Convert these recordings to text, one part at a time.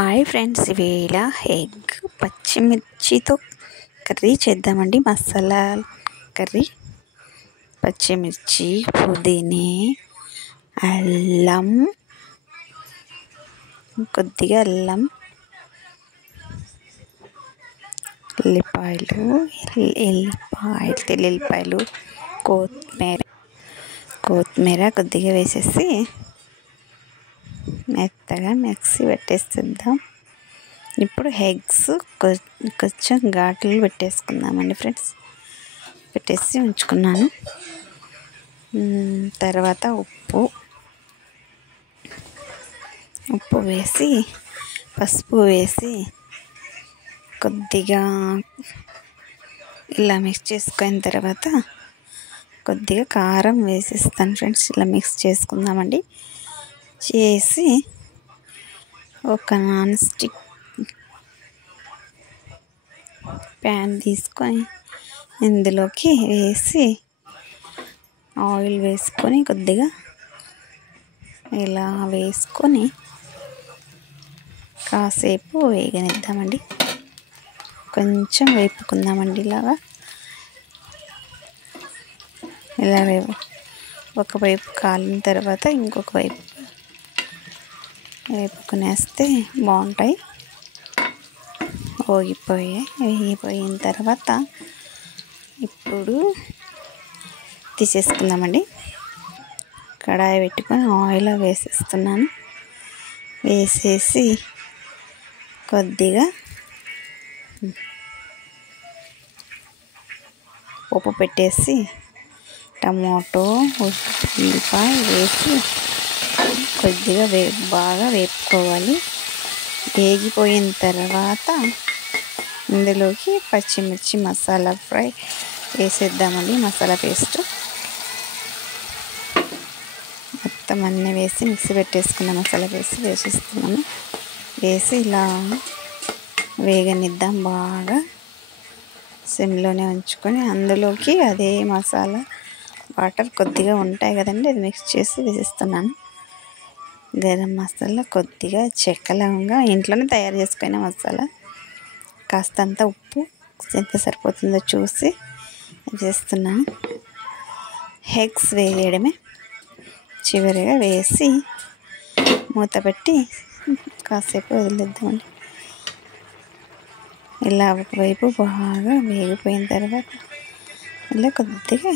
Hi friends, ఇవేళ egg పచ్చిమిర్చితో curry చేద్దామండి. Masala curry. పచ్చిమిర్చి, పుదీనా, అల్లం, కొద్దిగా అల్లం, తెల్లిపాయలు, కొత్తిమీర కొద్దిగా వేసేసి మెత్తగా మిక్సీ పెట్టేస్తుందాం. ఇప్పుడు ఎగ్స్ కొంచెం ఘాట్లు పెట్టేసుకుందామండి ఫ్రెండ్స్. పెట్టేసి ఉంచుకున్నాను. తర్వాత ఉప్పు వేసి, పసుపు వేసి కొద్దిగా ఇలా మిక్స్ చేసుకున్న తర్వాత కొద్దిగా కారం వేసేస్తాను ఫ్రెండ్స్. ఇలా మిక్స్ చేసుకుందామండి. చేసి ఒక నాన్ స్టిక్ ప్యాన్ తీసుకొని ఇందులోకి వేసి ఆయిల్ వేసుకొని కొద్దిగా ఇలా వేసుకొని కాసేపు వేగనిద్దామండి. కొంచెం వేపుకుందామండి. ఇలా ఒకవైపు కాలిన తర్వాత ఇంకొక వైపు వేపుకునేస్తే బాగుంటాయి. వేగిపోయిన తర్వాత ఇప్పుడు తీసేసుకుందామండి. కడాయి పెట్టుకొని ఆయిల్ వేసేస్తున్నాను. వేసేసి కొద్దిగా ఉప్పు పెట్టేసి టమాటో, ఉల్లిపాయ వేసి కొద్దిగా బాగా వేపుకోవాలి. వేగిపోయిన తర్వాత ఇందులోకి పచ్చిమిర్చి మసాలా ఫ్రై వేసేద్దామండి. మసాలా పేస్ట్ మొత్తం అన్నీ వేసి మిక్సీ పెట్టేసుకున్న మసాలా పేస్ట్ వేసేస్తున్నాను. వేసి ఇలా వేగనిద్దాం. బాగా సిమ్లోనే ఉంచుకొని అందులోకి అదే మసాలా వాటర్ కొద్దిగా ఉంటాయి కదండి, అది మిక్స్ చేసి వేసేస్తున్నాను. గరం మసాలా, కొద్దిగా చెక్క, లవంగా ఇంట్లోనే తయారు చేసుకున్న మసాలా, కాస్తంత ఉప్పు ఎంత సరిపోతుందో చూసి వేస్తున్నాను. ఎగ్స్ వేయడమే. చివరిగా వేసి మూత పెట్టి కాసేపు వదిలేద్దామండి. ఇలా ఒకవైపు బాగా వేగిపోయిన తర్వాత ఇలా కొద్దిగా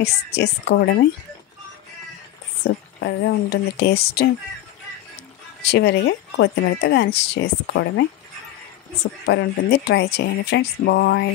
మిక్స్ చేసుకోవడమే. సూపర్గా ఉంటుంది టేస్ట్. చివరిగా కొత్తిమీరతో గార్నిష్ చేసుకోవడమే. సూపర్ ఉంటుంది. ట్రై చేయండి ఫ్రెండ్స్. బాయ్.